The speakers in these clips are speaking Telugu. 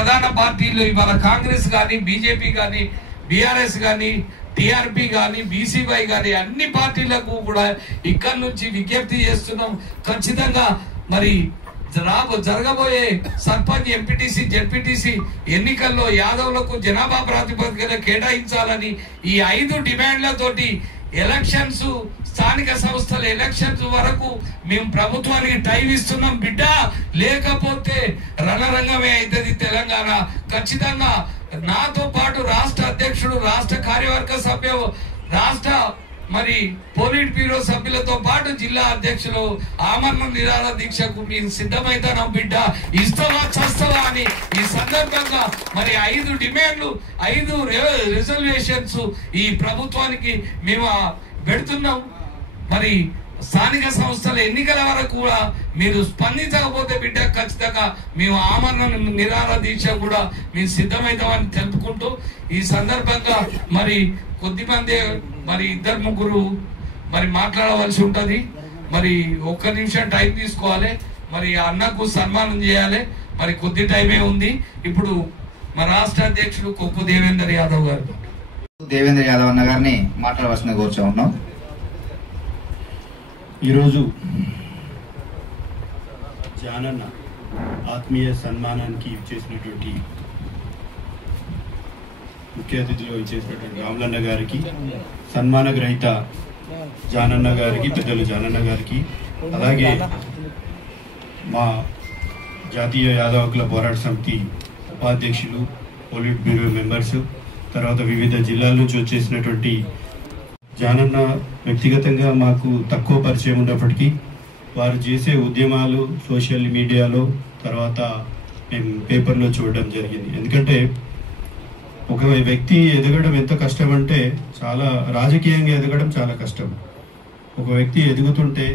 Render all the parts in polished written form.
ప్రధాన పార్టీలు ఇవాళ కాంగ్రెస్ కానీ, బీజేపీ కానీ, బీఆర్ఎస్ కానీ, టిఆర్పి కానీ, బీసీవై కానీ అన్ని పార్టీలకు కూడా ఇక్కడ నుంచి విజ్ఞప్తి చేస్తున్నాం. ఖచ్చితంగా మరి జరగబోయే సర్పంచ్, ఎంపీటీసీ, జెడ్పీటీసీ ఎన్నికల్లో యాదవులకు జనాభా ప్రాతిపదికన కేటాయించాలని ఈ 5 డిమాండ్లతోటి ఎలక్షన్స్, స్థానిక సంస్థల ఎలక్షన్స్ వరకు మేము ప్రభుత్వానికి టైం ఇస్తున్నాం బిడ్డ. లేకపోతే రణరంగమే అవుతుంది తెలంగాణ. ఖచ్చితంగా నాతో పాటు రాష్ట్ర అధ్యక్షుడు, రాష్ట్ర కార్యవర్గ సభ్యులు, రాష్ట్ర మరి పోలిట్ బ్యూరో సభ్యులతో పాటు జిల్లా అధ్యక్షులు ఆమరణ నిరాహార దీక్షకు మీరు సిద్ధమైతానం బిడ్డ. ఇస్తావా చస్తావా అని ఈ సందర్భంగా మరి 5 డిమాండ్లు, 5 రిజర్వేషన్స్ ఈ ప్రభుత్వానికి మేము పెడుతున్నాం. మరి స్థానిక సంస్థల ఎన్నికల వరకు కూడా మీరు స్పందించకపోతే బిడ్డ ఖచ్చితంగా మేము ఆమరణ నిరాహార దీక్ష కూడా మేము సిద్ధమవుతామని తెలుపుకుంటూ ఈ సందర్భంగా మరి కొద్దిమంది మరి 2-3 మరి మాట్లాడవలసి ఉంటది. మరి 1 నిమిషం టైం తీసుకోవాలి. మరి అన్నకు సన్మానం చేయాలి. మరి కొద్ది టైమే ఉంది. ఇప్పుడు మా రాష్ట్ర అధ్యక్షుడు కొప్పు దేవేందర్ యాదవ్ గారు. దేవేంద్ర యాదవ్ అన్న గారిని మాట్లాడవలసిన కోరుచా ఉన్నాం. ఈరోజు జానన్న ఆత్మీయ సన్మానానికి ఇచ్చేసినటువంటి ముఖ్య అతిథిలో ఇచ్చేసినటువంటి రాములన్న గారికి, సన్మాన గ్రహీత జానన్న గారికి, పెద్దలు జానన్న గారికి, అలాగే మా జాతీయ యాదవ హక్కుల పోరాట సమితి ఉపాధ్యక్షులు, పోలిట్ బ్యూరో మెంబర్స్, తర్వాత వివిధ జిల్లాల నుంచి వచ్చేసినటువంటి జానన్న వ్యక్తిగతంగా మాకు తక్కువ పరిచయం ఉన్నప్పటికీ వారు చేసే ఉద్యమాలు సోషల్ మీడియాలో, తర్వాత మేము పేపర్లో చూడడం జరిగింది. ఎందుకంటే ఒక వ్యక్తి ఎదగడం ఎంత కష్టం అంటే, చాలా రాజకీయంగా ఎదగడం చాలా కష్టం. ఒక వ్యక్తి ఎదుగుతుంటే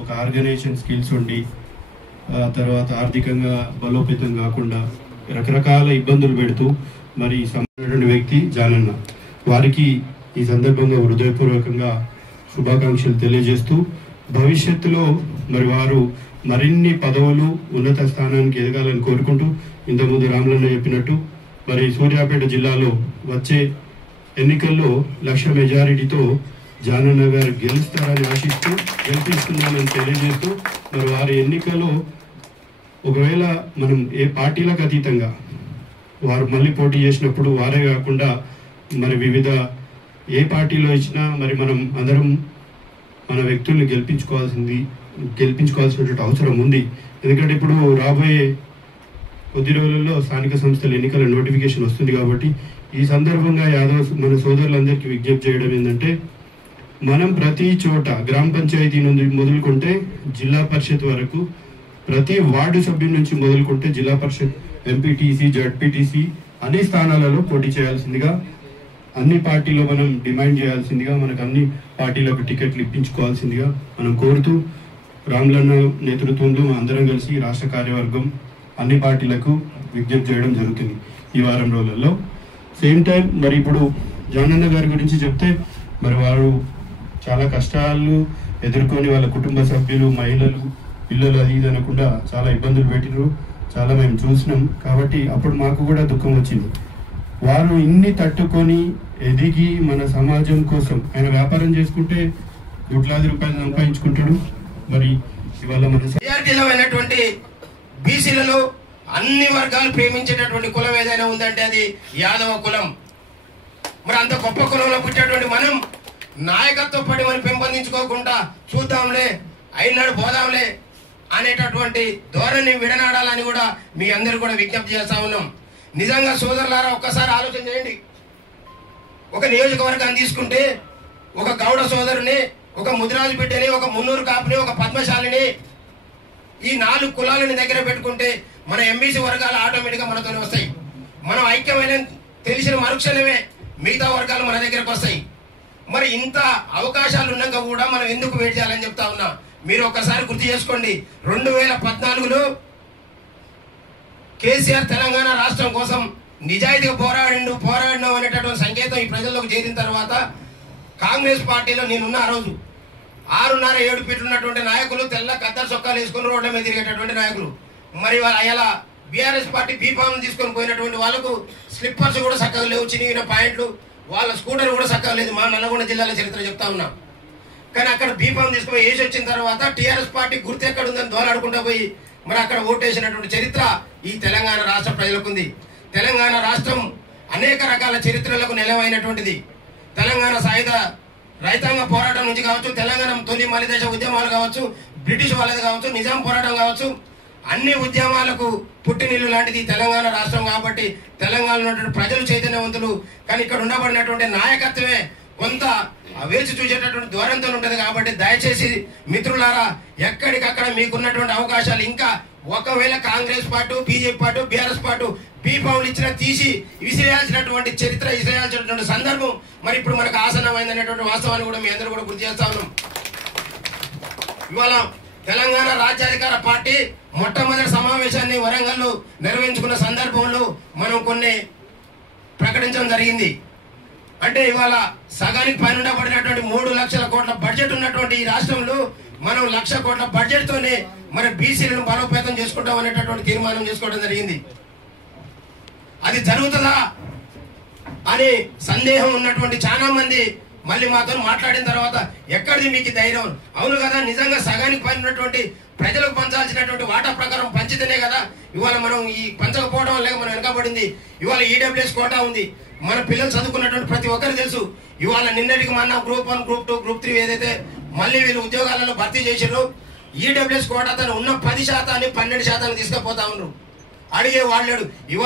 ఒక ఆర్గనైజేషన్ స్కిల్స్ ఉండి, తర్వాత ఆర్థికంగా బలోపేతం కాకుండా రకరకాల ఇబ్బందులు పెడుతూ మరి సంబంధించిన వ్యక్తి జానన్న. వారికి ఈ సందర్భంగా హృదయపూర్వకంగా శుభాకాంక్షలు తెలియజేస్తూ, భవిష్యత్తులో మరి వారు మరిన్ని పదవులు, ఉన్నత స్థానానికి ఎదగాలని కోరుకుంటూ, ఇంతకుముందు రాములన్న చెప్పినట్టు మరి సూర్యాపేట జిల్లాలో వచ్చే ఎన్నికల్లో 1,00,000 మెజారిటీతో జానన్న గారు గెలుస్తారని ఆశిస్తూ, గెలిపిస్తున్నామని తెలియజేస్తూ, మరి వారి ఎన్నికల్లో ఒకవేళ మనం ఏ పార్టీలకు అతీతంగా వారు మళ్ళీ పోటీ చేసినప్పుడు వారే కాకుండా మరి వివిధ ఏ పార్టీలో ఇచ్చినా మరి మనం అందరం మన వ్యక్తుల్ని గెలిపించుకోవాల్సినటువంటి అవసరం ఉంది. ఎందుకంటే ఇప్పుడు రాబోయే కొద్ది రోజుల్లో స్థానిక సంస్థల ఎన్నికల నోటిఫికేషన్ వస్తుంది. కాబట్టి ఈ సందర్భంగా మన సోదరులందరికీ విజ్ఞప్తి చేయడం ఏంటంటే, మనం ప్రతి చోట గ్రామ పంచాయతీ నుండి మొదలుకుంటే జిల్లా పరిషత్ వరకు, ప్రతి వార్డు సభ్యుల నుంచి మొదలుకుంటే జిల్లా పరిషత్, ఎంపీటీసీ, జడ్పీటీసీ అన్ని స్థానాలలో పోటీ చేయాల్సిందిగా, అన్ని పార్టీలో మనం డిమాండ్ చేయాల్సిందిగా, మనకు అన్ని పార్టీలకు టికెట్లు ఇప్పించుకోవాల్సిందిగా మనం కోరుతూ, రాములన్న నేతృత్వంలో అందరం కలిసి రాష్ట్ర కార్యవర్గం అన్ని పార్టీలకు విజ్ఞప్తి చేయడం జరుగుతుంది ఈ వారం రోజులలో. సేమ్ టైం మరి ఇప్పుడు జానన్న గారి గురించి చెప్తే, మరి వారు చాలా కష్టాలు ఎదుర్కొని వాళ్ళ కుటుంబ సభ్యులు, మహిళలు, పిల్లలు అది ఇది అనకుండా చాలా ఇబ్బందులు పెట్టినారు. చాలా మేము చూసినాం. కాబట్టి అప్పుడు మాకు కూడా దుఃఖం వచ్చింది. వారు ఇన్ని తట్టుకొని ఎదిగి మన సమాజం కోసం, ఆయన వ్యాపారం చేసుకుంటే కోట్లాది రూపాయలు సంపాదించుకుంటాడు. మరి ఇవాళ మన మెజారిటీలో బీసీలలో అన్ని వర్గాలు ప్రేమించేటటువంటి కులం ఏదైనా ఉందంటే అది యాదవ కులం. మరి అంత గొప్ప కులంలో పుట్టేటువంటి మనం నాయకత్వ పడి మనం పెంపొందించుకోకుండా చూద్దాంలే, అయినాడు పోదాంలే అనేటటువంటి ధోరణి విడనాడాలని కూడా మీ అందరూ కూడా విజ్ఞప్తి చేస్తా ఉన్నాం. నిజంగా సోదరులారా, ఒక్కసారి ఆలోచన చేయండి. ఒక నియోజకవర్గాన్ని తీసుకుంటే ఒక గౌడ సోదరుని, ఒక ముదిరాజు బిడ్డని, ఒక మున్నూరు కాపుని, ఒక పద్మశాలిని, ఈ 4 కులాలని దగ్గర పెట్టుకుంటే మన ఎంబీసీ వర్గాలు ఆటోమేటిక్గా మనతోనే వస్తాయి. మనం ఐక్యమైన తెలిసిన మరుక్షణమే మిగతా వర్గాలు మన దగ్గరకు వస్తాయి. మరి ఇంత అవకాశాలు ఉన్నాక కూడా మనం ఎందుకు వెయిట్ చేయాలని చెప్తా ఉన్నా. మీరు ఒక్కసారి గుర్తు చేసుకోండి, 2014లో కేసీఆర్ తెలంగాణ రాష్ట్రం కోసం నిజాయితీగా పోరాడినాం అనేటటువంటి సంకేతం ఈ ప్రజల్లోకి చేరిన తర్వాత కాంగ్రెస్ పార్టీలో నేనున్న ఆ రోజు 6.5-7 ఫీట్లు ఉన్నటువంటి నాయకులు, తెల్ల కద్దరు చొక్కాలు వేసుకుని రోడ్ల మీద తిరిగేటటువంటి నాయకులు. మరి వాళ్ళు అలా బీఆర్ఎస్ పార్టీ బీఫామ్ తీసుకొని పోయినటువంటి వాళ్ళకు స్లిప్పర్స్ కూడా చక్కగా లేవు, చినిగిన పాయింట్లు, వాళ్ళ స్కూటర్ కూడా చక్కగా లేదు. మా నల్గొండ జిల్లాల చరిత్ర చెప్తా ఉన్నాం. కానీ అక్కడ బీఫామ్ తీసుకుపోయి వేసి వచ్చిన తర్వాత టీఆర్ఎస్ పార్టీ గుర్తు ఎక్కడ ఉందని దోలాడుకుంటూ పోయి మరి అక్కడ ఓటేసినటువంటి చరిత్ర ఈ తెలంగాణ రాష్ట్ర ప్రజలకు ఉంది. తెలంగాణ రాష్ట్రం అనేక రకాల చరిత్రలకు నిలవైనటువంటిది. తెలంగాణ సాయుధ రైతాంగ పోరాటం నుంచి కావచ్చు, తెలంగాణ తొలి మలిదేశ ఉద్యమాలు కావచ్చు, బ్రిటిష్ వాళ్ళది కావచ్చు, నిజాం పోరాటం కావచ్చు, అన్ని ఉద్యమాలకు పుట్టినిల్లు లాంటిది తెలంగాణ రాష్ట్రం. కాబట్టి తెలంగాణలో ఉన్నటువంటి ప్రజలు చైతన్యవంతులు. కానీ ఇక్కడ ఉండబడినటువంటి నాయకత్వమే కొంత వేచి చూసేటటువంటి ధోరణితో ఉంటుంది. కాబట్టి దయచేసి మిత్రులారా, ఎక్కడికక్కడ మీకున్నటువంటి అవకాశాలు ఇంకా ఒకవేళ Congress party, BJP party, BRS party బీఫామ్లు ఇచ్చినా తీసి విసిరేయాల్సినటువంటి చరిత్ర, విసిరేయాల్సినటువంటి సందర్భం మరి ఇప్పుడు మనకు ఆసనమైందనేటువంటి వాస్తవాన్ని కూడా మీ అందరూ కూడా గుర్తు చేస్తా ఉన్నాం. ఇవాళ తెలంగాణ రాజ్యాధికార పార్టీ మొట్టమొదటి సమావేశాన్ని వరంగల్లో నిర్వహించుకున్న సందర్భంలో మనం కొన్ని ప్రకటించడం జరిగింది. అంటే ఇవాళ సగానికి పైన పడినటువంటి 3 లక్షల కోట్ల బడ్జెట్ ఉన్నటువంటి ఈ రాష్ట్రంలో మనం 1 లక్ష కోట్ల బడ్జెట్ తోనే మన బీసీలను బలోపేతం చేసుకుంటాం అనేటటువంటి తీర్మానం చేసుకోవడం జరిగింది. అది జరుగుతుందా అనే సందేహం ఉన్నటువంటి చాలా మంది మళ్ళీ మాతో మాట్లాడిన తర్వాత ఎక్కడిది మీకు ధైర్యం? అవును కదా, నిజంగా సగానికి పైన ఉన్నటువంటి ప్రజలకు పంచాల్సినటువంటి వాటా ప్రకారం పంచితేనే కదా ఇవాళ మనం ఈ పంచకపోవడం లేక మనం వెనకబడింది. ఇవాళ ఈడబ్ల్యూఎస్ కోటా ఉంది. మన పిల్లలు చదువుకున్నటువంటి ప్రతి ఒక్కరు తెలుసు. ఇవాళ నిన్నటికి మన గ్రూప్ 1, గ్రూప్ 2, గ్రూప్ 3 ఏదైతే మళ్ళీ వీళ్ళు ఉద్యోగాలలో భర్తీ చేసారో ఈడబ్ల్యూఎస్ కోటా ఉన్న 10% 12% తీసుకుపోతా ఉన్నారు. అడిగే వాళ్ళేడు ఇవాళ